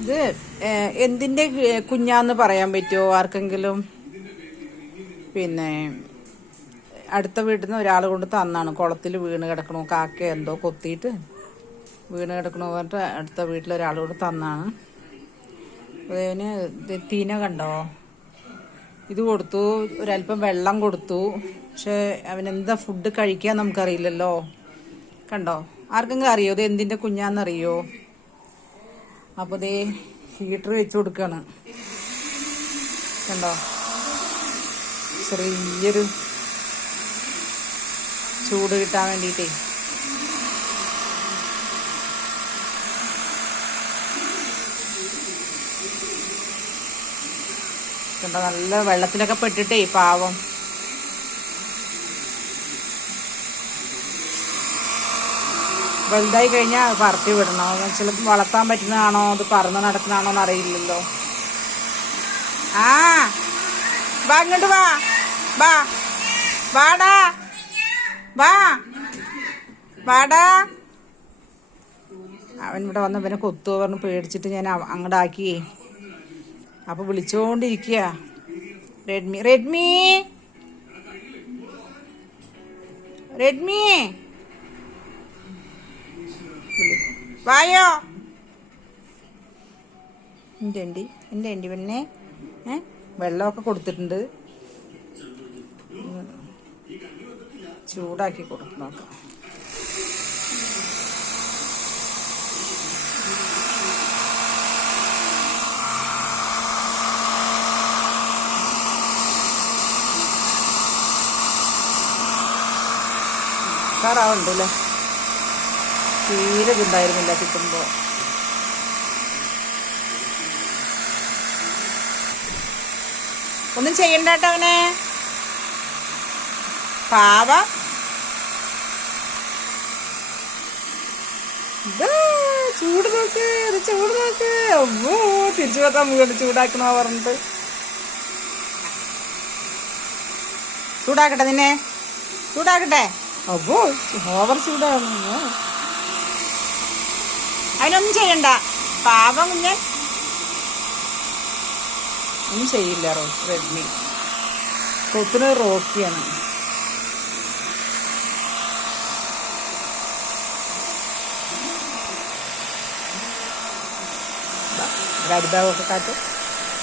ഇത് എന്തിന്റെ കുഞ്ഞാന്ന് പറയാൻ പറ്റുമോ ആർക്കെങ്കിലും? പിന്നെ അടുത്ത വീട്ടിൽ നിന്ന് ഒരാൾ കൊണ്ട് തന്നാണ്. കുളത്തിൽ വീണ് കിടക്കണു, കാക്ക എന്തോ കൊത്തിയിട്ട് വീണ് കിടക്കണു പറഞ്ഞിട്ട് അടുത്ത വീട്ടിലൊരാൾ കൊണ്ട് തന്നാണ്. അതിന് തീന കണ്ടോ, ഇത് കൊടുത്തു, ഒരല്പം വെള്ളം കൊടുത്തു. പക്ഷെ അവനെന്താ ഫുഡ് കഴിക്കാൻ നമുക്കറിയില്ലല്ലോ. കണ്ടോ, ആർക്കെങ്കിലും അറിയോ ഇത് എന്തിൻ്റെ കുഞ്ഞാന്നറിയോ? അപ്പോൾ ദേ ഹീറ്റർ വെച്ച് കൊടുക്കുകയാണ്. കണ്ടോ, ചെറിയൊരു ചൂട് കിട്ടാൻ വേണ്ടിയിട്ടേ. കണ്ടോ, നല്ല വെള്ളത്തിലൊക്കെ പെട്ടിട്ടേ പാവം. വലുതായി കഴിഞ്ഞാൽ പറത്തി വിടണം. ചിലപ്പോൾ വളർത്താൻ പറ്റുന്നതാണോ അത് പറന്ന് നടക്കുന്നതാണോ എന്ന് അറിയില്ലല്ലോ. ആ വാ, ഇങ്ങോട്ട് വാ, വാ, വാടാ, വാ, വാടാ. അവൻ ഇവിടെ വന്ന് ഇവനെ കൊത്തുക പറഞ്ഞ് പേടിച്ചിട്ട് ഞാൻ അങ്ങോട്ടാക്കിയേ. അപ്പോൾ വിളിച്ചുകൊണ്ടിരിക്കുക, റെഡ്മി, റെഡ്മി, റെഡ്മി, വായോ. എൻ്റെ എൻ്റെ പിന്നെ വെള്ളമൊക്കെ കൊടുത്തിട്ടുണ്ട്, ചൂടാക്കി കൊടുത്ത് നോക്കാം. ഉഷാറാവുണ്ടല്ലേ, തീരെ ഇതുണ്ടായിരുന്നില്ല കിട്ടുമ്പോൾ. ഒന്നും ചെയ്യണ്ടട്ടോ അവനെ, പാവ. ചൂട് നോക്ക്, ചൂട് നോക്ക്. അമ്മോ, തിരിച്ചു പത്താൻ മുഖത്ത് ചൂടാക്കണോ പറഞ്ഞിട്ട്. ചൂടാക്കട്ടെ നിന്നെ, ചൂടാക്കട്ടെ. അപ്പോ ഓവർ ചൂടാണ്. അവനൊന്നും ചെയ്യണ്ട, പാവം കുഞ്ഞൻ. ഒന്നും ചെയ്യില്ല. റെഡ്മി കൊത്തുന്ന റോക്കിയാണ്. അടിഭാഗമൊക്കെ കാട്ട്,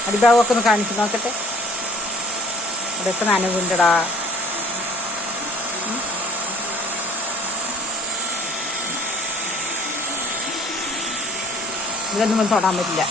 അടിഭാഗമൊക്കെ ഒന്ന് കാണിച്ചു നോക്കട്ടെ. ഇവിടെയൊക്കെ നനവുണ്ടടാ. ഇതിലൊന്നും തൊടാൻ പറ്റില്ല.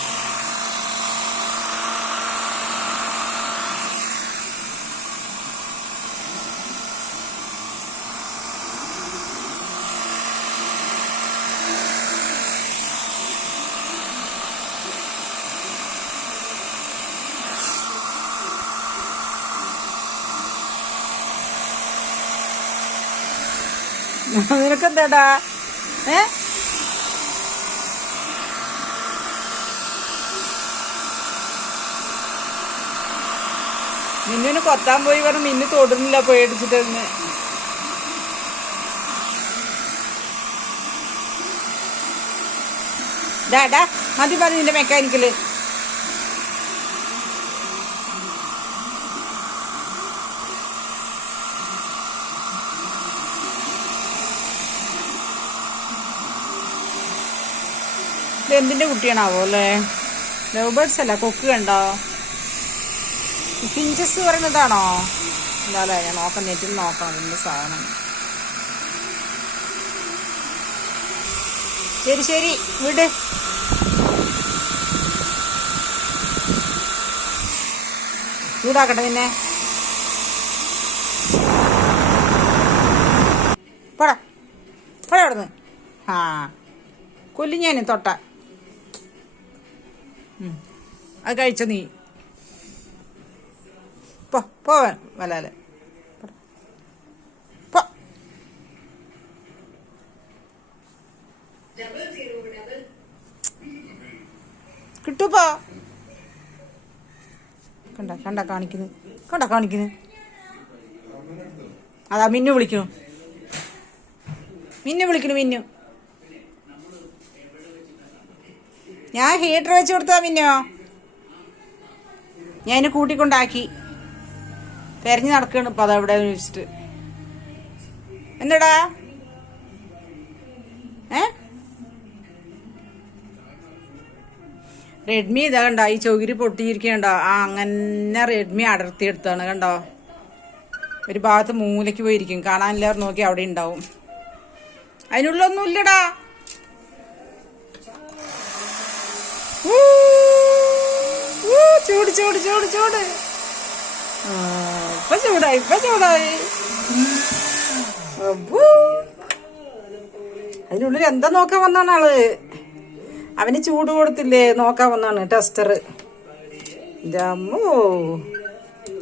നിനക്കെന്താടാ? മിന്നുവിന് കൊത്താൻ പോയി പറഞ്ഞ് മിന്നു തൊടുന്നില്ല, പേടിച്ചിട്ട്. ഡാ മതി മതി നിന്റെ മെക്കാനിക്കല്. ഇതെന്തിൻ്റെ കുട്ടിയാണാവോ അല്ലേ? ലവ് ബേർഡ്സ് അല്ല, കൊക്ക് കണ്ടോ? ഫിഞ്ചസ് പറയുന്നതാണോ? അല്ലേ, ഞാൻ നോക്കാം, നെറ്റിൽ നോക്കണം ഇതിൻ്റെ സാധനം. ശരി ശരി, വിട്. ചൂടാക്കട്ടെ നിന്നെ. പോടാ പോടാ അവിടുന്ന്. ആ കൊല്ലി ഞാൻ തൊട്ട. അത് കഴിച്ചോ നീ? പോവാൻ വലാലെ കിട്ടൂപ്പോ. കണ്ട കാണിക്കുന്നു. അതാ മിന്നു വിളിക്കണു. മിന്നു ഞാൻ ഹീറ്റർ വെച്ച് കൊടുത്താ പിന്നെയോ ഞാൻ അതിനെ കൂട്ടിക്കൊണ്ടാക്കി തെരഞ്ഞു നടക്കണം ഇപ്പം അതവിടെ വെച്ചിട്ട്. എന്താടാ റെഡ്മി ഇതാ കണ്ടോ ഈ ചൗകിരി പൊട്ടിയിരിക്കണ്ടോ? അങ്ങനെ റെഡ്മി അടർത്തിയെടുത്താണ് കണ്ടോ. ഒരു ഭാഗത്ത് മൂലയ്ക്ക് പോയിരിക്കും, കാണാനില്ലാവർ നോക്കി അവിടെ ഉണ്ടാവും. അതിനുള്ളൊന്നും ഇല്ലടാ. ചൂട് ചൂട് ചൂട് ചൂട്. ഇപ്പൊ ചൂടായി ഇപ്പൊ ചൂടായി. അതിനുള്ളിൽ എന്താ നോക്കാൻ വന്നാണ് ആള്. അവന് ചൂട് കൊടുത്തില്ലേ നോക്കാൻ വന്നാണ് ടെസ്റ്റർ. അമ്മോ